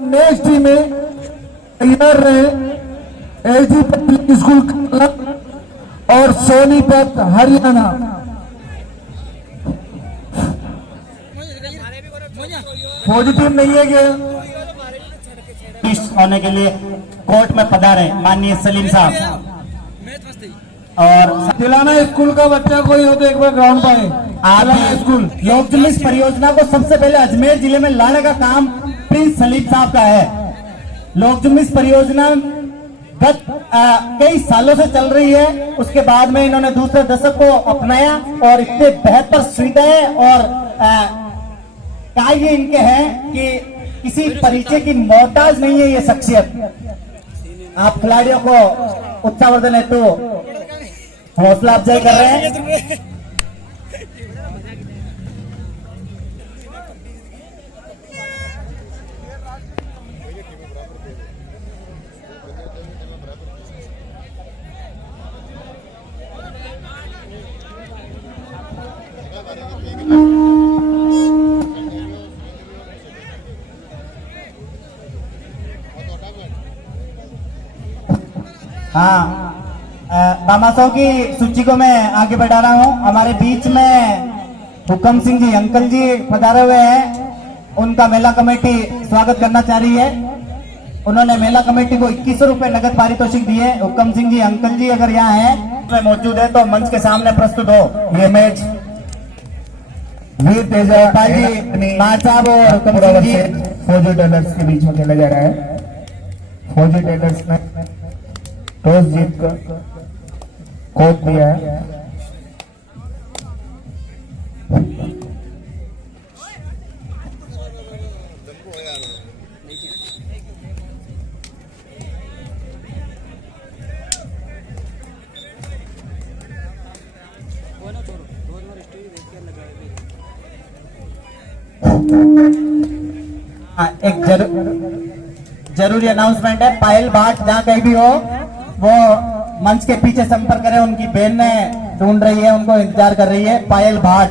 Next में तैयार रहे एसडी पब्लिक स्कूल कलर और सोनीपत हरियाणा। पॉजिटिव नहीं है क्या? होने के लिए कोर्ट में पधारे माननीय सलीम साहब और दिलाना स्कूल का बच्चा कोई हो तो एक बार ग्राउंड पाए आप स्कूल। लोक जुम्मिस परियोजना को सबसे पहले अजमेर जिले में लाने का काम प्रिंस सलीम साहब का है। लोक जुम्मिस परियोजना गत कई सालों से चल रही है, उसके बाद में इन्होंने दूसरे दशक को अपनाया और इतने बेहतर सुविधाएं और कार्य इनके हैं कि किसी परिचय की मोहताज नहीं है ये शख्सियत। आप खिलाड़ियों को उत्साहवर्धन हेतु हौसला अफजाई कर रहे हैं। हाँ, तामाशों की सूची को मैं आगे बढ़ा रहा हूँ। हमारे बीच में हुक्म सिंह जी अंकल जी पधारे हुए हैं, उनका मेला कमेटी स्वागत करना चाह रही है। उन्होंने मेला कमेटी को 2100 रुपए नगद पारितोषिक दिए। हुक्म सिंह जी अंकल जी अगर यहाँ हैं मौजूद है तो मंच के सामने प्रस्तुत हो ये मैच। वीर तेजा मार साहब और हुक्म सिंह जी फौजी टेलर्स के बीच में खेला जा रहा है। फौजी टेलर्स ने टॉस जीत कर कोच दिया है। एक जरूरी अनाउंसमेंट है। पायल भाट जहाँ कहीं भी हो वो मंच के पीछे संपर्क करें। उनकी बहन ने ढूंढ रही है, उनको इंतजार कर रही है। पायल भाट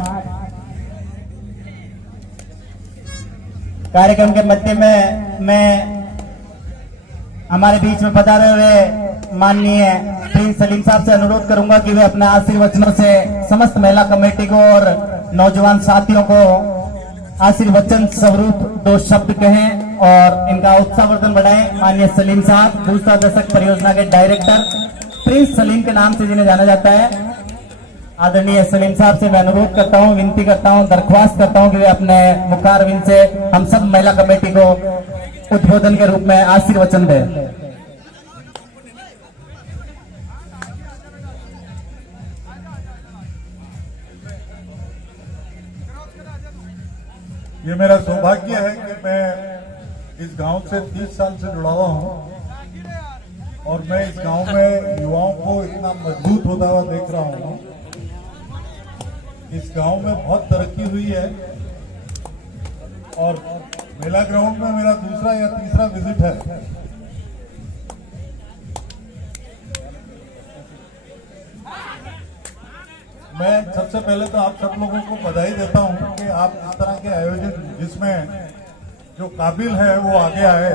कार्यक्रम के मध्य में मैं हमारे बीच में पधारे हुए माननीय प्रिंस सलीम साहब से अनुरोध करूंगा कि वे अपने आशीर्वचनों से समस्त महिला कमेटी को और नौजवान साथियों को आशीर्वचन स्वरूप 2 शब्द कहें और इनका उत्साहवर्धन बढ़ाएं। माननीय सलीम साहब दूसरा दशक परियोजना के डायरेक्टर प्रिंस सलीम के नाम से जिन्हें जाना जाता है, आदरणीय सलीम साहब से मैं अनुरोध करता हूं, विनती करता हूं, दरख्वास्त करता हूं कि वे अपने मुखारविंद से हम सब महिला कमेटी को उद्बोधन के रूप में आशीर्वचन दें। ये मेरा सौभाग्य है कि मैं इस गांव से 30 साल से जुड़ा हुआ हूं और मैं इस गांव में युवाओं को इतना मजबूत होता हुआ देख रहा हूं। इस गांव में बहुत तरक्की हुई है और मेला ग्राउंड में मेरा दूसरा या तीसरा विजिट है। मैं सबसे पहले तो आप सब लोगों को बधाई देता हूं कि आप इस तरह के आयोजन जिसमें जो काबिल है वो आगे आए,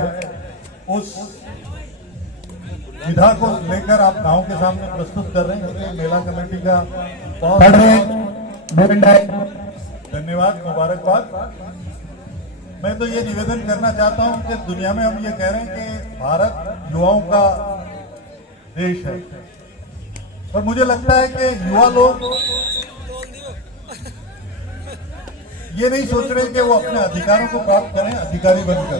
उस विधा को लेकर आप गांव के सामने प्रस्तुत कर रहे हैं। मेला कमेटी का बहुत धन्यवाद, मुबारकबाद। मैं तो ये निवेदन करना चाहता हूं कि दुनिया में हम ये कह रहे हैं कि भारत युवाओं का देश है, पर मुझे लगता है कि युवा लोग ये नहीं सोच रहे कि वो अपने अधिकारों को प्राप्त करें अधिकारी बनकर,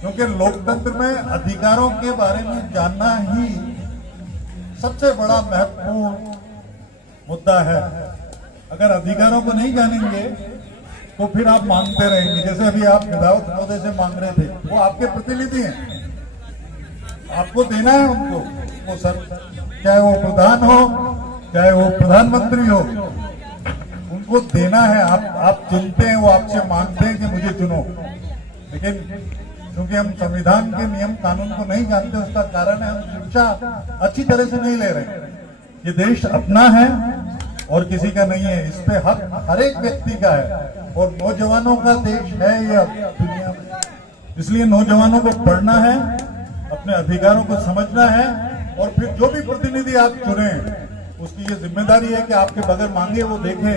क्योंकि लोकतंत्र में अधिकारों के बारे में जानना ही सबसे बड़ा महत्वपूर्ण मुद्दा है। अगर अधिकारों को नहीं जानेंगे तो फिर आप मांगते रहेंगे। जैसे अभी आप विधायक महोदय से मांग रहे थे, वो आपके प्रतिनिधि हैं, आपको देना है उनको वो सर, चाहे वो प्रधान हो चाहे वो प्रधानमंत्री हो, उनको देना है। आप चुनते हैं, वो आपसे मांगते हैं कि मुझे चुनो, लेकिन क्योंकि हम संविधान के नियम कानून को नहीं जानते, उसका कारण है हम शिक्षा अच्छी तरह से नहीं ले रहे। ये देश अपना है और किसी का नहीं है, इस पे हक हर एक व्यक्ति का है और नौजवानों का देश है ये दुनिया में। इसलिए नौजवानों को पढ़ना है, अपने अधिकारों को समझना है, और फिर जो भी प्रतिनिधि आप चुने उसकी ये जिम्मेदारी है कि आपके बगैर मांगे वो देखे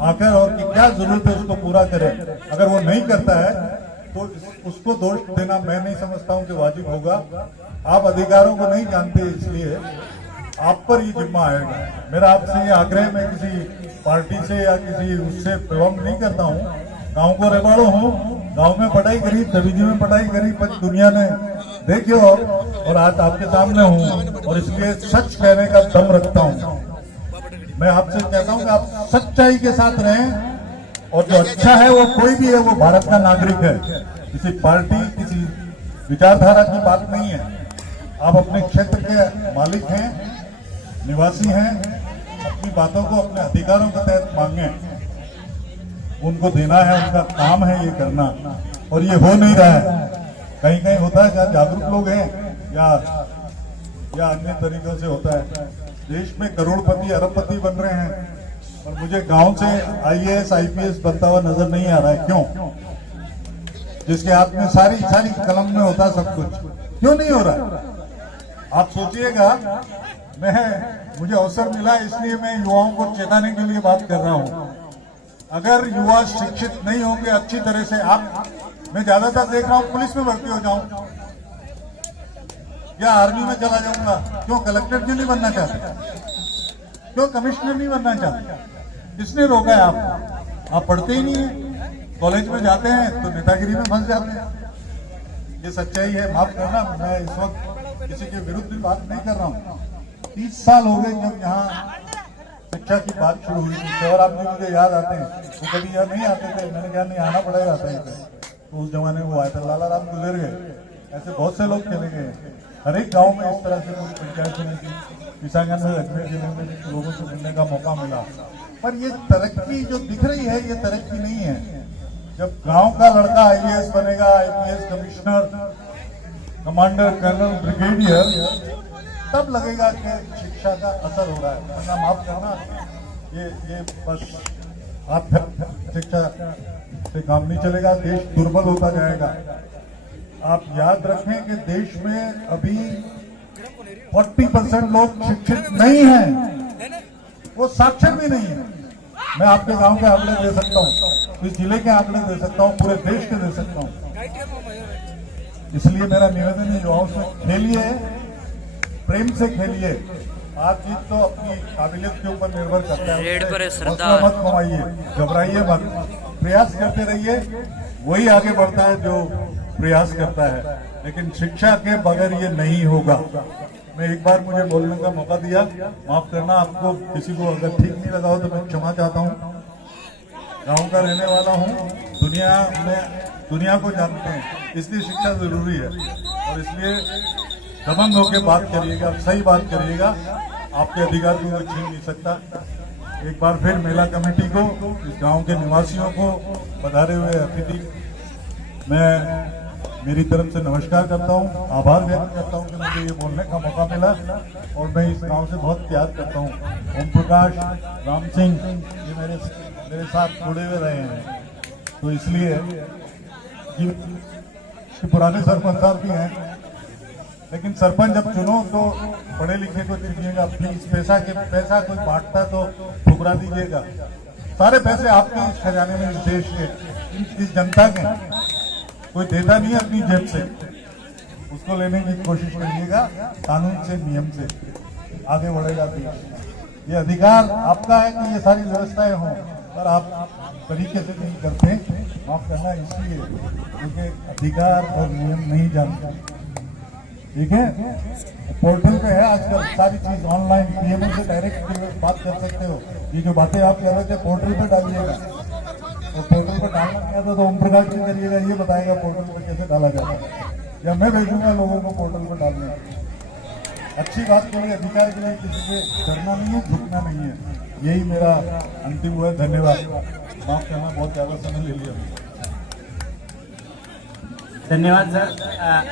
आकर और कि क्या जरूरत है उसको पूरा करे। अगर वो नहीं करता है तो उसको दोष देना मैं नहीं समझता हूं कि वाजिब होगा। आप अधिकारों को नहीं जानते, इसलिए आप पर ये जिम्मा आएगा। मेरा आपसे ये आग्रह, मैं किसी पार्टी से या किसी उससे बिलोंग नहीं करता हूँ, गांव को रेवाड़ो हूँ, गांव में पढ़ाई करी, तबीजी में पढ़ाई करी, पर दुनिया ने देखियो, और आज आपके सामने हूँ और इसलिए सच कहने का दम रखता हूँ। मैं आपसे कहता हूँ कि आप सच्चाई के साथ रहें, और जो अच्छा है वो कोई भी है, वो भारत का नागरिक है, किसी पार्टी किसी विचारधारा की बात नहीं है। आप अपने क्षेत्र के मालिक हैं, निवासी हैं, अपनी बातों को अपने अधिकारों के तहत मांगे, उनको देना है, उनका काम है ये करना, और ये हो नहीं रहा है। कहीं कहीं होता है, जहाँ जागरूक लोग हैं या अन्य तरीकों से होता है। देश में करोड़पति अरबपति बन रहे हैं, और मुझे गांव से IAS IPS बनता हुआ नजर नहीं आ रहा है। क्यों? जिसके हाथ में सारी कलम में होता सब कुछ, क्यों नहीं हो रहा है? आप सोचिएगा, मुझे अवसर मिला इसलिए मैं युवाओं को चेताने के लिए बात कर रहा हूं। अगर युवा शिक्षित नहीं होंगे अच्छी तरह से, मैं ज्यादातर देख रहा हूं पुलिस में भर्ती हो जाऊं या आर्मी में चला जाऊंगा। क्यों? कलेक्टर क्यों नहीं बनना चाहते? क्यों कमिश्नर नहीं बनना चाहते? किसने रोका है आपको? आप पढ़ते ही नहीं है, कॉलेज में जाते हैं तो नेतागिरी में फंस जाते हैं। ये सच्चाई है, माफ करना, मैं इस वक्त किसी के विरुद्ध भी बात नहीं कर रहा हूँ। 30 साल हो गए जब यहाँ शिक्षा की बात शुरू हुई थी। शहर आप भी मुझे याद आते हैं, वो कभी यहाँ नहीं आते थे, मैंने कहा नहीं आना पड़ेगा सही पे। तो उस जमाने में वो आया था, लाला राम गुजर गए, ऐसे बहुत से लोग चले गए। हर एक गांव में इस तरह से कोई पंचायत नहीं थी। किसानगंज में अजमेर जिले में लोगों से मिलने का मौका मिला, पर ये तरक्की जो दिख रही है ये तरक्की नहीं है। जब गांव का लड़का IAS बनेगा, IPS, commissioner, commander, colonel, brigadier, तब लगेगा कि शिक्षा का असर हो रहा है। वरना माफ करना, ये बस आप शिक्षा से काम नहीं चलेगा, देश दुर्बल होता जाएगा। आप याद रखें कि देश में अभी 40% लोग शिक्षित नहीं हैं, वो साक्षर भी नहीं है। मैं आपके गांव के आंकड़े दे सकता हूँ, इस जिले के आंकड़े दे सकता हूँ, पूरे देश के दे सकता हूँ। इसलिए मेरा निवेदन है, युवाओं से खेलिए, प्रेम से खेलिए। आप जीत तो अपनी काबिलियत के ऊपर निर्भर करता है, हौसला मत कमाइए, घबराइए मत, प्रयास करते रहिए। वही आगे बढ़ता है जो प्रयास करता है, लेकिन शिक्षा के बगैर ये नहीं होगा। मैं एक बार मुझे बोलने का मौका दिया, माफ करना, आपको किसी को अगर ठीक नहीं लगा हो तो मैं क्षमा चाहता हूँ। गांव का रहने वाला हूँ, दुनिया को जानते हैं, इसलिए शिक्षा जरूरी है, और इसलिए दबंग होकर बात करिएगा, सही बात करिएगा, आपके अधिकार को कोई छीन नहीं सकता। एक बार फिर मेला कमेटी को, इस गांव के निवासियों को, पधारे हुए अतिथि, मैं मेरी तरफ से नमस्कार करता हूं, आभार व्यक्त करता हूं कि मुझे ये बोलने का मौका मिला, और मैं इस गांव से बहुत प्यार करता हूं। ओम प्रकाश, राम सिंह, ये मेरे साथ जुड़े हुए रहे हैं, तो इसलिए पुराने सरपंच साहब भी हैं, लेकिन सरपंच जब चुनो तो पढ़े लिखे को चुनिएगा। प्लीज पैसा कोई बांटता तो ठुकरा दीजिएगा। सारे पैसे आपके इस खजाने में, इस देश के, इस जनता के, कोई देता नहीं है अपनी जेब से, उसको लेने की कोशिश करिएगा, कानून से, नियम से आगे बढ़ेगा देश। ये अधिकार आपका है कि ये सारी व्यवस्थाएं हों, पर आप तरीके से नहीं करते, माफ करना, इसलिए क्योंकि अधिकार और नियम नहीं जानते। ठीक है, पोर्टल पे है आजकल सारी चीज ऑनलाइन, PMO से डायरेक्ट बात कर सकते हो। ये जो बातें आप कर रहे थे पोर्टल पे डालिएगा, और पोर्टल पर डालना क्या था तो ओम प्रकाश जी करिएगा, ये बताएगा पोर्टल पर कैसे डाला जाता है, या मैं भेजूंगा लोगों को पोर्टल पर डालने। अच्छी बात के लिए, अधिकार के लिए किसी से डरना नहीं है, झुकना नहीं है, यही मेरा अंतिम हुआ है। धन्यवाद, माफ करना बहुत ज्यादा समय ले लिया। धन्यवाद सर,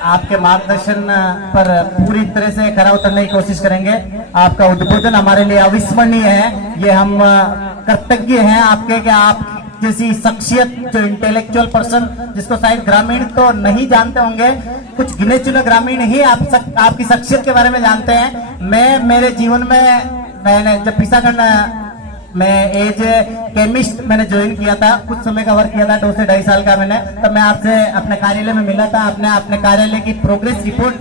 आपके मार्गदर्शन पर पूरी तरह से खरा उतरने की कोशिश करेंगे। आपका उद्बोधन हमारे लिए अविस्मरणीय है, ये हम कृतज्ञ हैं आपके कि आप जैसी शख्सियत, जो इंटेलेक्चुअल पर्सन, जिसको शायद ग्रामीण तो नहीं जानते होंगे, कुछ गिने चुने ग्रामीण ही आपकी शख्सियत के बारे में जानते हैं। मैं मेरे जीवन में, मैंने जब पिसाखंड मैं एज केमिस्ट मैंने ज्वाइन किया था, कुछ समय का वर्क किया था, 2 से 2.5 साल का मैंने, तब मैं आपसे अपने कार्यालय में मिला था, अपने कार्यालय की प्रोग्रेस रिपोर्ट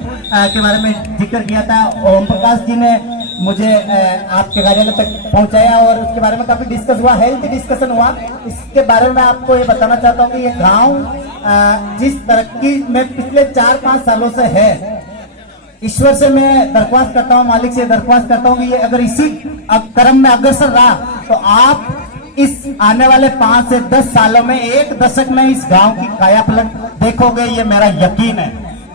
के बारे में जिक्र किया था। ओम प्रकाश जी ने मुझे आपके कार्यालय तक पहुंचाया और उसके बारे में काफी डिस्कस हुआ, हेल्थ डिस्कशन हुआ। इसके बारे में आपको ये बताना चाहता हूँ कि ये गाँव जिस तरक्की में पिछले 4-5 सालों से है, ईश्वर से मैं दरख्वास्त करता हूं, मालिक से दरख्वास्त करता हूं कि ये अगर इसी क्रम में अग्रसर रहा तो आप इस आने वाले 5 से 10 सालों में, 1 दशक में इस गांव की काया पलट देखोगे, ये मेरा यकीन है।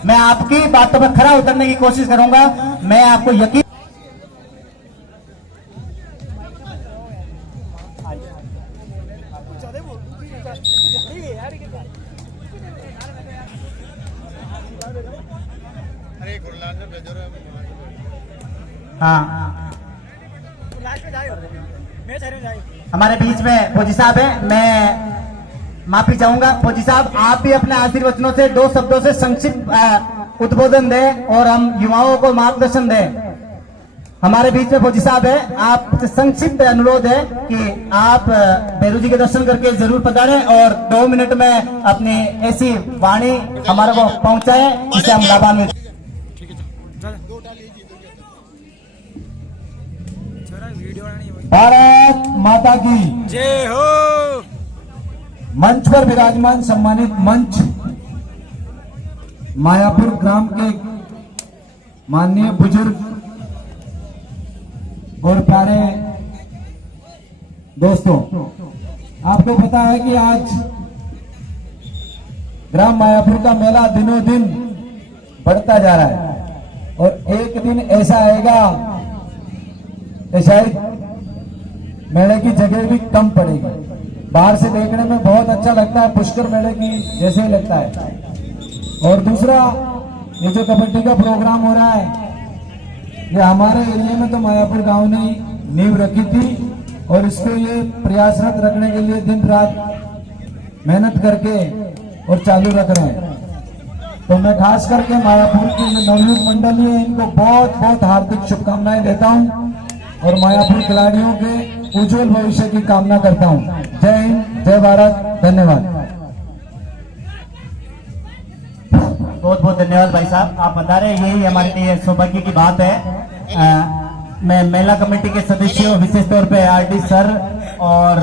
मैं आपकी बातों पर खरा उतरने की कोशिश करूंगा, मैं आपको यकीन। हाँ, हमारे बीच में फौजी साहब हैं, मैं माफी चाहूंगा। फौजी साहब, आप भी अपने आशीर्वचनों से 2 शब्दों से संक्षिप्त उद्बोधन दें और हम युवाओं को मार्गदर्शन दें। हमारे बीच में फौजी साहब है, आपसे संक्षिप्त अनुरोध है कि आप भैरू जी के दर्शन करके जरूर पधारें और 2 मिनट में अपनी ऐसी वाणी हमारे को पहुंचाएं जिसे हम लाभान्वित। भारत माता की जय हो। मंच पर विराजमान सम्मानित मंच मायापुर ग्राम के माननीय बुजुर्ग और प्यारे दोस्तों, आपको पता है कि आज ग्राम मायापुर का मेला दिनों दिन बढ़ता जा रहा है और एक दिन ऐसा आएगा कि शायद मेले की जगह भी कम पड़ेगी। बाहर से देखने में बहुत अच्छा लगता है, पुष्कर मेले की जैसे ही लगता है। और दूसरा, ये जो कबड्डी का प्रोग्राम हो रहा है, ये हमारे एरिया में तो मायापुर गांव ने नींव रखी थी और इसको ये प्रयासरत रखने के लिए दिन रात मेहनत करके और चालू रख रहे हैं। तो मैं खास करके मायापुर की नवयुवक मंडली है, इनको बहुत बहुत हार्दिक शुभकामनाएं देता हूं और मायापुर खिलाड़ियों के उज्जवल भविष्य की कामना करता हूं। जय हिंद, जय भारत, धन्यवाद। बहुत बहुत धन्यवाद भाई साहब, आप बता रहे, यही हमारे लिए सौभाग्य की बात है। मैं मेला कमेटी के सदस्यों, विशेष तौर पे आरडी सर और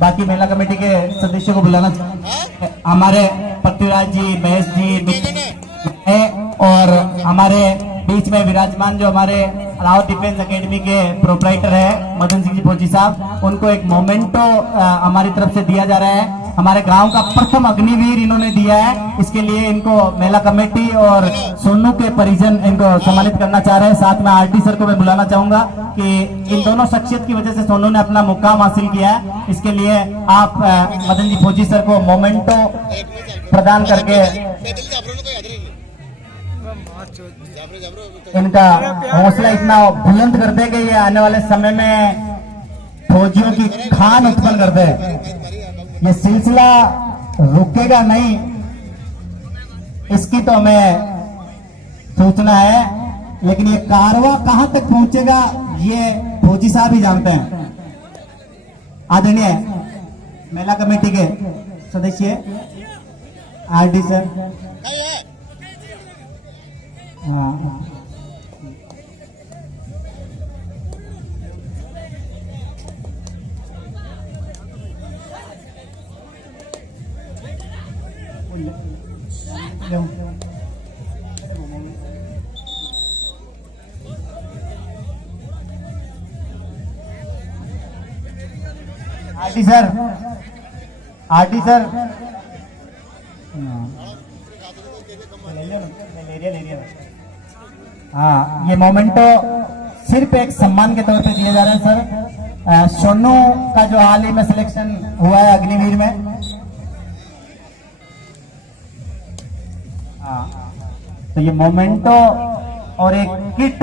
बाकी मेला कमेटी के सदस्यों को बुलाना चाहते हैं। हमारे पृथ्वीराज जी, महेश जी है और हमारे बीच में विराजमान जो हमारे राव डिफेंस एकेडमी के प्रोप्राइटर है मदन सिंह जी फौजी साहब, उनको एक मोमेंटो हमारी तरफ से दिया जा रहा है। हमारे गांव का प्रथम अग्निवीर इन्होंने दिया है, इसके लिए इनको मेला कमेटी और सोनू के परिजन इनको सम्मानित करना चाह रहे हैं। साथ में आरटी सर को मैं बुलाना चाहूंगा कि इन दोनों शख्सियत की वजह से सोनू ने अपना मुकाम हासिल किया है। इसके लिए आप मदन जी फौजी सर को मोमेंटो प्रदान करके इनका हौसला इतना बुलंद कर दे कि ये आने वाले समय में फौजियों की खान उत्पन्न कर दे। ये सिलसिला रुकेगा नहीं, इसकी तो हमें सूचना है, लेकिन ये कारवा कहां तक पहुंचेगा ये फौजी साहब ही जानते हैं। आदरणीय मेला कमेटी के सदस्य आरडी सर, हाँ, आरटी सर, आरटी सर, हाँ, ये मोमेंटो सिर्फ एक सम्मान के तौर पे दिए जा रहे हैं सर। सोनू का जो हाल ही में सिलेक्शन हुआ है अग्निवीर में, तो ये मोमेंटो और एक किट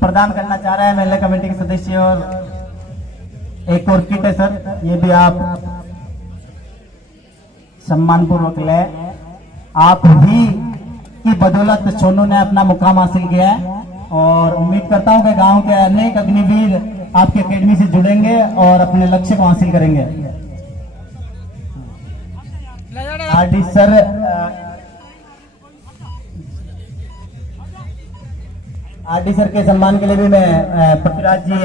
प्रदान करना चाह रहा है मेला कमेटी के सदस्य, और एक और किट है सर, ये भी आप सम्मान पूर्वक ले। आप ही की बदौलत सोनू ने अपना मुकाम हासिल किया है और उम्मीद करता हूं कि गांव के अनेक अग्निवीर आपकी एकेडमी से जुड़ेंगे और अपने लक्ष्य को हासिल करेंगे। आरडी सर, आरडी सर के सम्मान के लिए भी मैं पृथ्वीराज जी,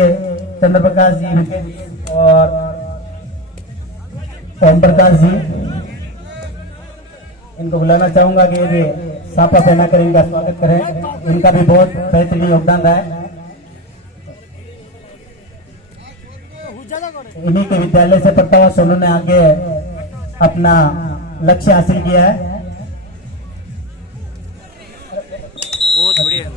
चंद्र प्रकाश जी, विकेट जी और ओम प्रकाश जी, इनको बुलाना चाहूंगा कि ये भी साफा पहना कर इनका स्वागत करें। इनका भी बहुत बेहतरीन योगदान रहा है। इन्हीं के विद्यालय से पढ़ता हुआ सोनू ने आगे अपना लक्ष्य हासिल किया है। बहुत बढ़िया है।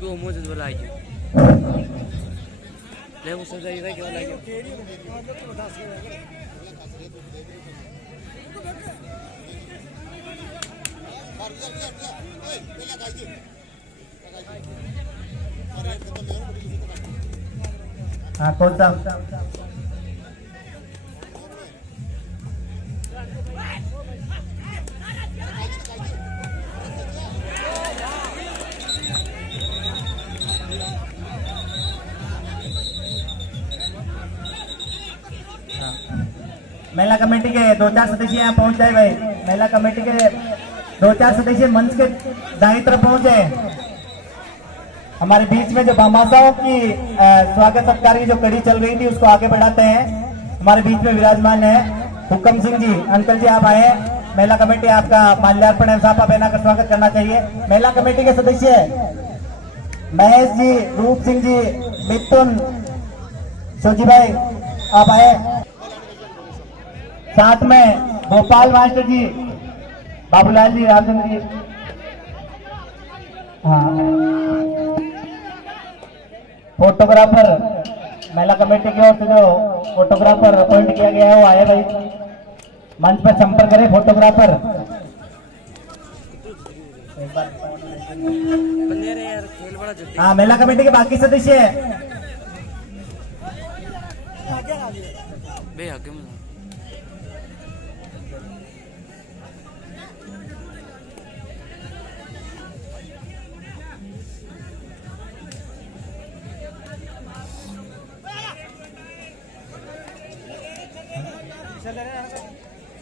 वो मुझे बोला आई ले वो सब जाएगा क्या लाएगा। हाँ कौन सा महिला कमेटी के 2-4 सदस्य यहाँ पहुंच जाए भाई। महिला कमेटी के 2-4 सदस्य मंच के दाईं तरफ पहुंच जाए। हमारे बीच में जो भामाशाहों की स्वागत सत्कार की जो कड़ी चल रही थी उसको आगे बढ़ाते हैं। हमारे बीच में विराजमान है हुक्म सिंह जी। अंकल जी आप आए। महिला कमेटी आपका माल्यार्पण एवं साफा पहना कर स्वागत करना चाहिए। महिला कमेटी के सदस्य महेश जी, रूप सिंह जी, मिथुन, सोजी भाई आप आए। साथ में गोपाल मास्टर जी, बाबूलाल जी, रामचंद्र जी। हाँ फोटोग्राफर महिला कमेटी की ओर से जो फोटोग्राफर अपॉइंट किया गया है वो आए भाई। मंच पर संपर्क करें फोटोग्राफर। हाँ महिला कमेटी के बाकी सदस्य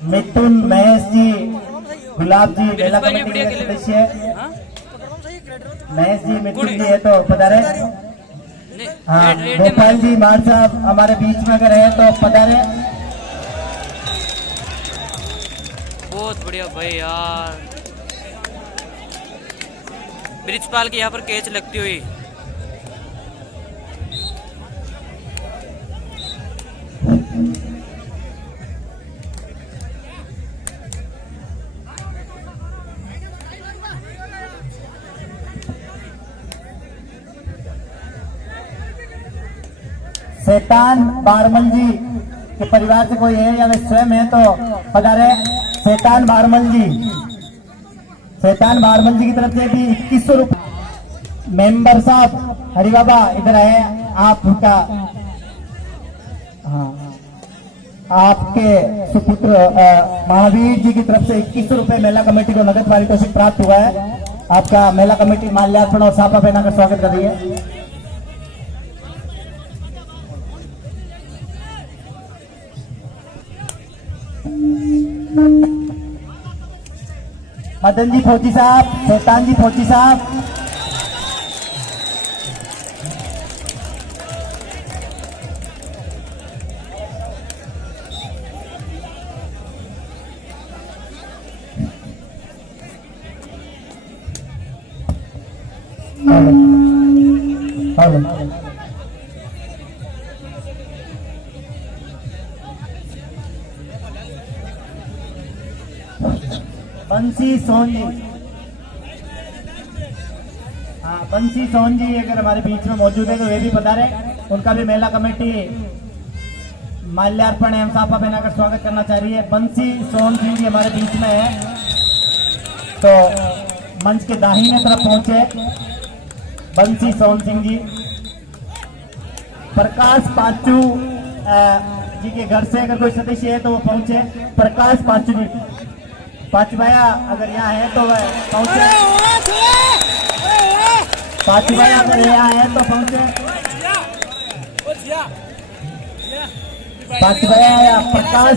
मिथुन, महेश जी, गुलाब जी महिला कमेटी के सदस्य। महेश जी, मिथुन जी है तो पधारे। हाँ गोपाल जी मार साहब हमारे बीच में अगर है तो पधारे। बहुत बढ़िया भाई यार। ब्रिजपाल की यहाँ पर कैच लगती हुई। शैतान बारमल जी के परिवार से कोई है या वे स्वयं है तो पधारे। शैतान बारमल जी, शैतान बारमल जी की तरफ से भी 2100 रुपये। मेंबर साहब हरि बाबा इधर आए। आपका हाँ आपके सुपुत्र महावीर जी की तरफ से 2100 रुपये महिला कमेटी को नगद पारितोषिक प्राप्त हुआ है। आपका महिला कमेटी माल्यार्पण और साफा पहना कर स्वागत कर रही है। मदन जी फौजी साहब, शैतान जी फौजी साहब, हेलो बंसी सोन जी, हाँ बंसी सोन जी अगर हमारे बीच में मौजूद है तो वे भी बता रहे, उनका भी महिला कमेटी माल्यार्पण एवं साफा पहनाकर स्वागत करना चाह रही है। बंसी सोन सिंह जी हमारे बीच में है तो मंच के दाहिने तरफ पहुंचे बंसी सोन सिंह जी। प्रकाश पाचू जी के घर से अगर कोई सदस्य है तो वो पहुंचे। प्रकाश पाचू जी, पाचू भैया अगर यहाँ है तो वह पहुंचे। पाचू भैया अगर यहाँ है तो पहुंचे। पाचू भैया प्रकाश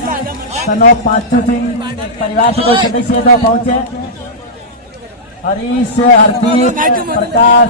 सनो पाचू सिंह परिवार से कोई सदस्य है तो पहुंचे। हरीश, हरदीप, प्रकाश